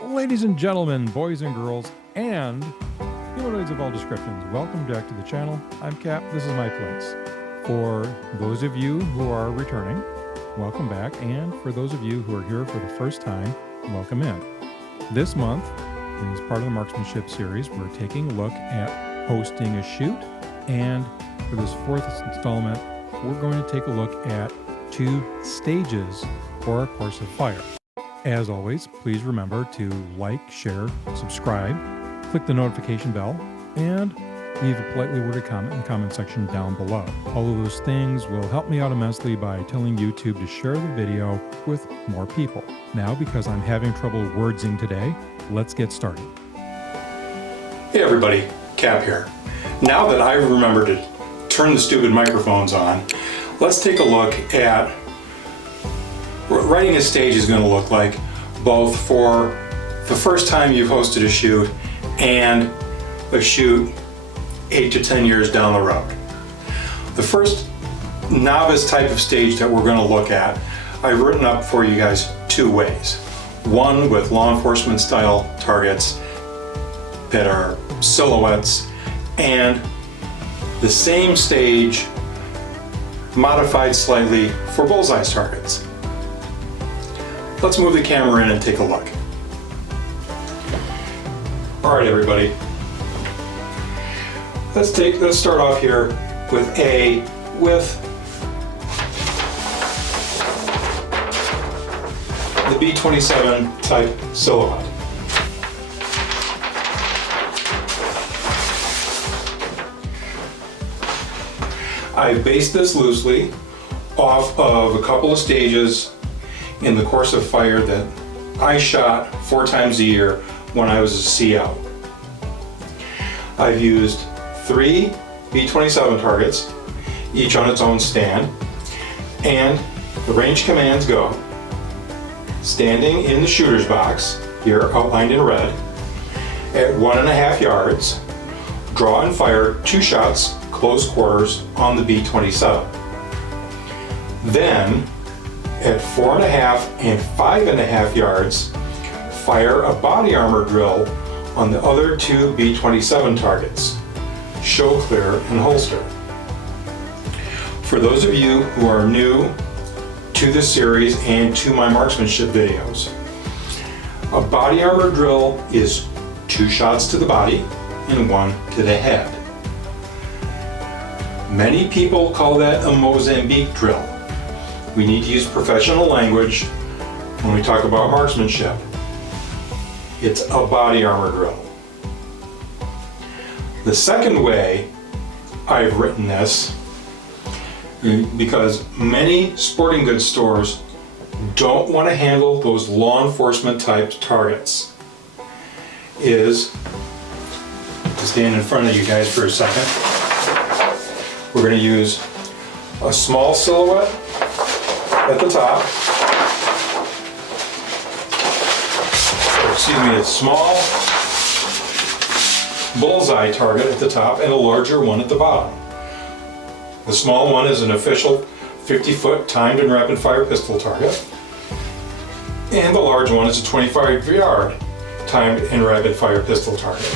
Ladies and gentlemen, boys and girls, and humanoids of all descriptions, welcome back to the channel. I'm Cap, this is my place. For those of you who are returning, welcome back, and for those of you who are here for the first time, welcome in. This month, as part of the Marksmanship series, we're taking a look at hosting a shoot, and for this fourth installment, we're going to take a look at 2 stages for a course of fire. As always, please remember to like, share, subscribe, click the notification bell, and leave a politely worded comment in the comment section down below. All of those things will help me out immensely by telling YouTube to share the video with more people. Now, because I'm having trouble wordsing today, let's get started. Hey everybody, Cap here. Now that I've remembered to turn the stupid microphones on, let's take a look at what writing a stage is going to look like, both for the first time you've hosted a shoot and a shoot 8 to 10 years down the road. The first novice type of stage that we're going to look at, I've written up for you guys 2 ways. One with law enforcement style targets that are silhouettes, and the same stage modified slightly for bullseye targets. Let's move the camera in and take a look. All right, everybody. Let's start off here with the B27 type silhouette. I based this loosely off of a couple of stages in the course of fire that I shot 4 times a year when I was a CO. I've used 3 B27 targets, each on its own stand, and the range commands go: standing in the shooter's box, here outlined in red, at 1.5 yards, draw and fire 2 shots close quarters on the B27. Then, at 4.5 and 5.5 yards, fire a body armor drill on the other 2 B27 targets, show clear and holster. For those of you who are new to this series and to my marksmanship videos, a body armor drill is 2 shots to the body and 1 to the head. Many people call that a Mozambique drill. We need to use professional language when we talk about marksmanship. It's a body armor drill. The second way I've written this, because many sporting goods stores don't want to handle those law enforcement type targets, is to stand in front of you guys for a second. We're going to use a small silhouette at the top, a small bullseye target at the top and a larger one at the bottom. The small one is an official 50-foot timed and rapid fire pistol target, and the large one is a 25-yard timed and rapid fire pistol target.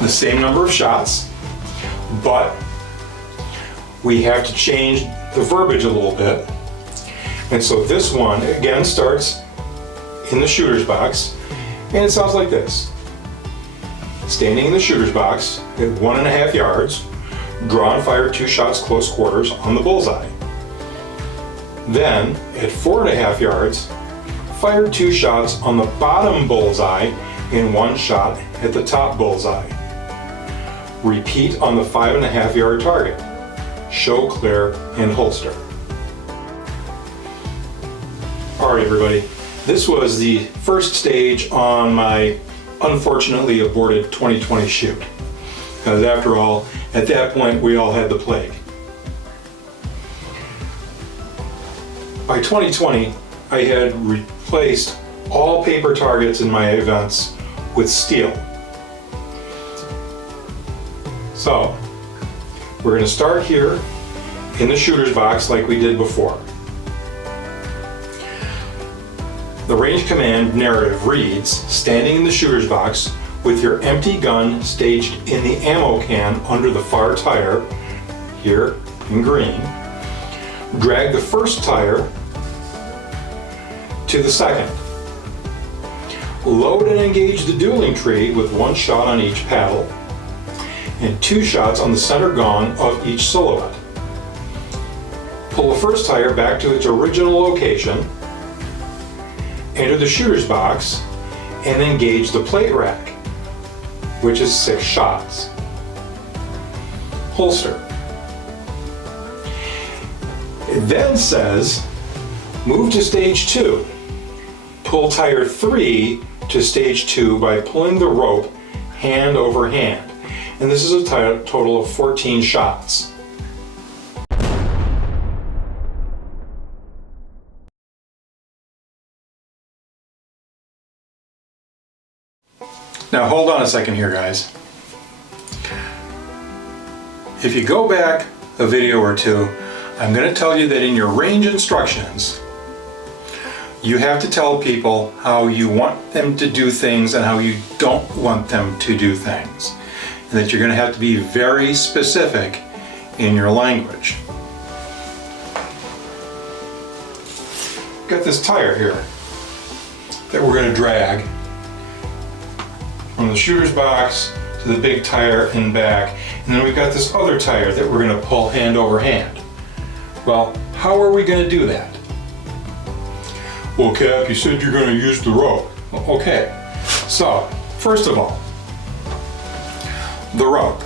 The same number of shots, but we have to change the verbiage a little bit. And so this one again starts in the shooter's box, and it sounds like this. Standing in the shooter's box at 1.5 yards, draw and fire 2 shots close quarters on the bullseye. Then at 4.5 yards, fire 2 shots on the bottom bullseye and 1 shot at the top bullseye. Repeat on the 5.5 yard target. Show clear and holster. Alright everybody, this was the first stage on my unfortunately aborted 2020 shoot. Because after all, at that point we all had the plague. By 2020, I had replaced all paper targets in my events with steel. So, we're going to start here in the shooter's box like we did before. The range command narrative reads, standing in the shooter's box with your empty gun staged in the ammo can under the far tire, here in green, drag the first tire to the second. Load and engage the dueling tree with 1 shot on each paddle and 2 shots on the center gong of each silhouette. Pull the first tire back to its original location, enter the shooter's box, and engage the plate rack, which is 6 shots. Holster. It then says, move to stage 2. Pull tire 3 to stage 2 by pulling the rope hand over hand. And this is a total of 14 shots. Now hold on a second here, guys. If you go back a video or two, I'm going to tell you that in your range instructions, you have to tell people how you want them to do things and how you don't want them to do things. And that you're going to have to be very specific in your language. Got this tire here that we're going to drag from the shooter's box to the big tire and back. And then we've got this other tire that we're going to pull hand over hand. Well, how are we going to do that? Well, Cap, you said you're going to use the rope. Okay, so first of all, the rope.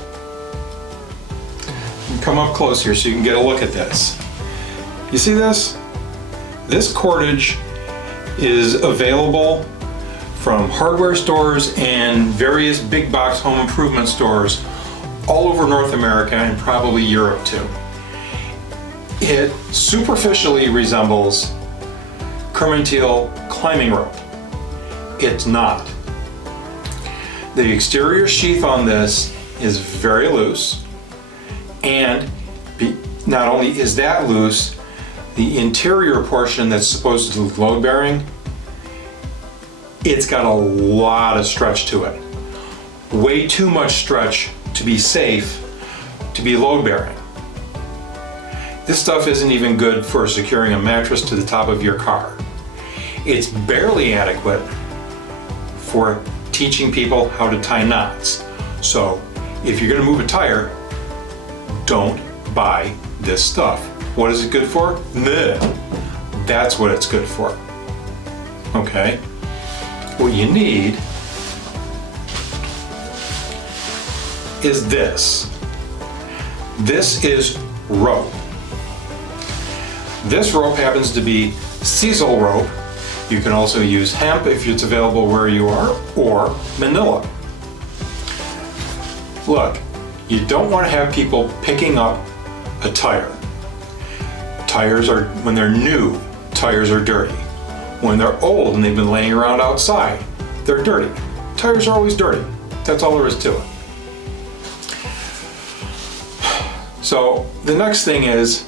Come up close here so you can get a look at this. You see this? This cordage is available from hardware stores and various big box home improvement stores all over North America and probably Europe too. It superficially resembles Kermenteal climbing rope. It's not. The exterior sheath on this is very loose, and not only is that loose, the interior portion that's supposed to be load bearing, it's got a lot of stretch to it. Way too much stretch to be safe, to be load bearing. This stuff isn't even good for securing a mattress to the top of your car. It's barely adequate for teaching people how to tie knots. So if you're going to move a tire, don't buy this stuff. What is it good for? That's what it's good for. Okay? What you need is this. This is rope. This rope happens to be sisal rope. You can also use hemp if it's available where you are, or manila. Look, you don't want to have people picking up a tire. Tires are, when they're new, tires are dirty. When they're old and they've been laying around outside, they're dirty. Tires are always dirty. That's all there is to it. So the next thing is,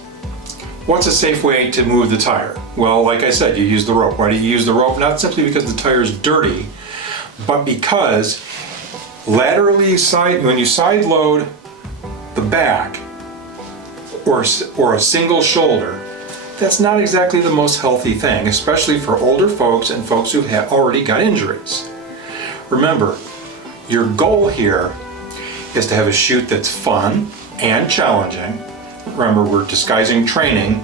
what's a safe way to move the tire? Well, like I said, you use the rope. Why do you use the rope? Not simply because the tire is dirty, but because laterally when you side load the back or a single shoulder, that's not exactly the most healthy thing, especially for older folks and folks who have already got injuries. Remember, your goal here is to have a shoot that's fun and challenging. Remember, we're disguising training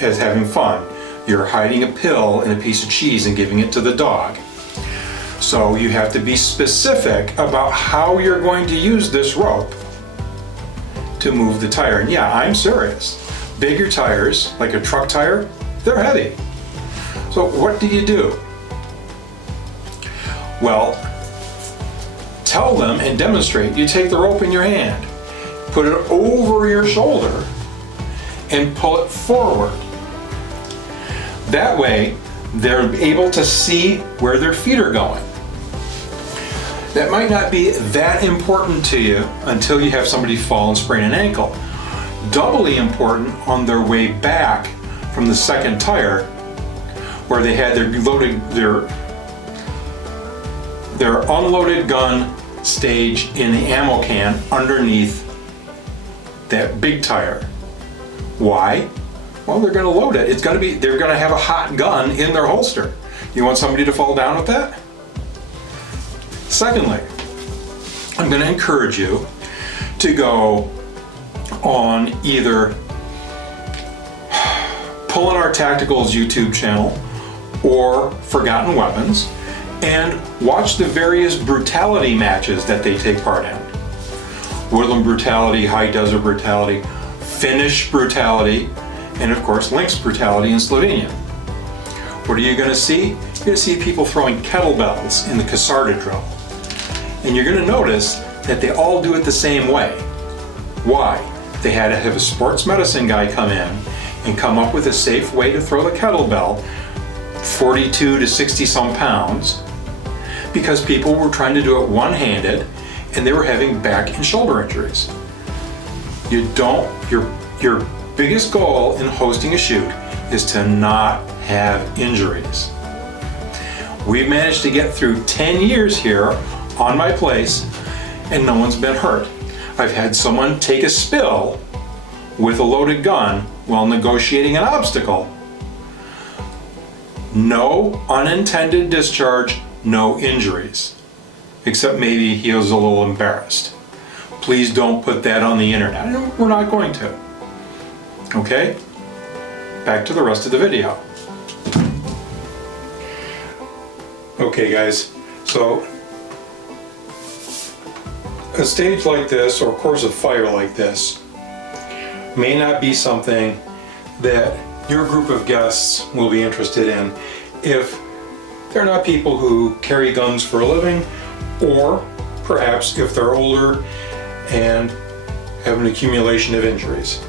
as having fun. You're hiding a pill in a piece of cheese and giving it to the dog. So you have to be specific about how you're going to use this rope to move the tire. And yeah, I'm serious. Bigger tires, like a truck tire, they're heavy. So what do you do? Well, tell them and demonstrate. You take the rope in your hand, put it over your shoulder, and pull it forward. That way, they're able to see where their feet are going. That might not be that important to you until you have somebody fall and sprain an ankle. Doubly important on their way back from the second tire, where they had their unloaded gun stage in the ammo can underneath that big tire. Why? Well, they're going to load it. They're going to have a hot gun in their holster. You want somebody to fall down with that? Secondly, I'm going to encourage you to go on either Pulling Our Tacticals YouTube channel or Forgotten Weapons and watch the various brutality matches that they take part in. Woodland brutality, high desert brutality, Finnish brutality, and of course Lynx brutality in Slovenia. What are you going to see? You're going to see people throwing kettlebells in the Kasarda drill. And you're going to notice that they all do it the same way. Why? They had to have a sports medicine guy come in and come up with a safe way to throw the kettlebell 42 to 60 some pounds, because people were trying to do it one-handed and they were having back and shoulder injuries. Your biggest goal in hosting a shoot is to not have injuries. We've managed to get through 10 years here on my place and no one's been hurt. I've had someone take a spill with a loaded gun while negotiating an obstacle. No unintended discharge, no injuries, except maybe he was a little embarrassed. Please don't put that on the internet. We're not going to. Okay? Back to the rest of the video. Okay guys, so a stage like this or a course of fire like this may not be something that your group of guests will be interested in if they're not people who carry guns for a living, or perhaps if they're older and have an accumulation of injuries.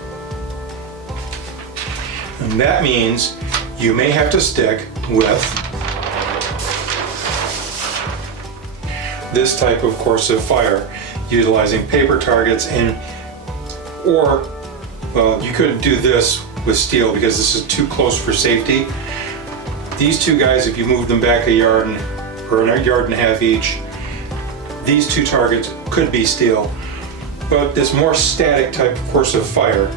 And that means you may have to stick with this type of course of fire, utilizing paper targets well, you could do this with steel because this is too close for safety. These two guys, if you move them back a yard or a yard and a half each, these two targets could be steel, but this more static type of course of fire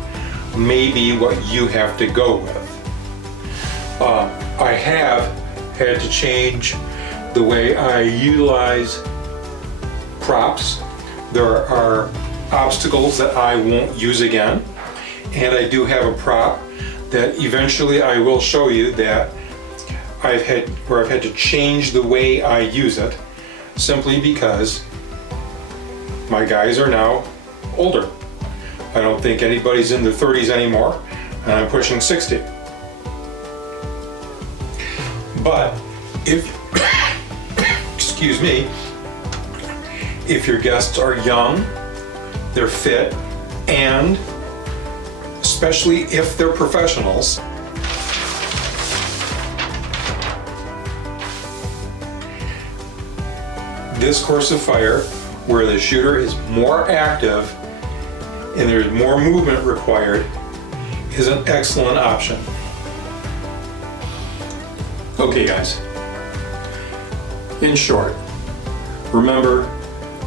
may be what you have to go with. I have had to change the way I utilize props. There are obstacles that I won't use again, and I do have a prop that eventually I will show you that I've had to change the way I use it, simply because my guys are now older. I don't think anybody's in their 30s anymore, and I'm pushing 60. But if, excuse me, if your guests are young, they're fit, and especially if they're professionals, this course of fire, where the shooter is more active and there's more movement required, is an excellent option. Okay guys, in short, remember,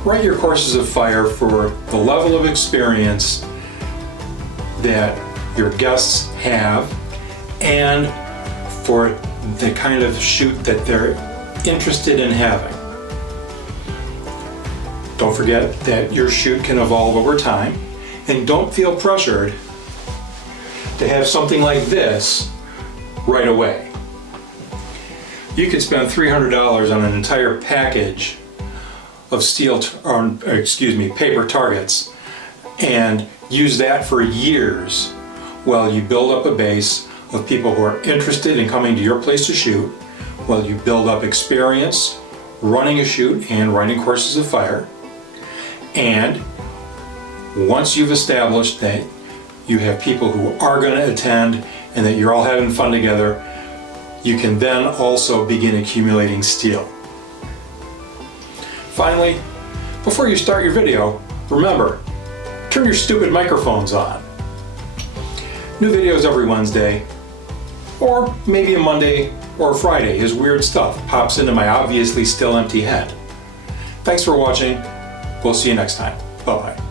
write your courses of fire for the level of experience that your guests have and for the kind of shoot that they're interested in having. Don't forget that your shoot can evolve over time, and don't feel pressured to have something like this right away. You could spend $300 on an entire package of paper targets and use that for years while you build up a base of people who are interested in coming to your place to shoot, while you build up experience running a shoot and writing courses of fire. And once you've established that you have people who are going to attend and that you're all having fun together, you can then also begin accumulating steel. Finally, before you start your video, remember, turn your stupid microphones on. New videos every Wednesday, or maybe a Monday or Friday as weird stuff pops into my obviously still empty head. Thanks for watching. We'll see you next time. Bye-bye.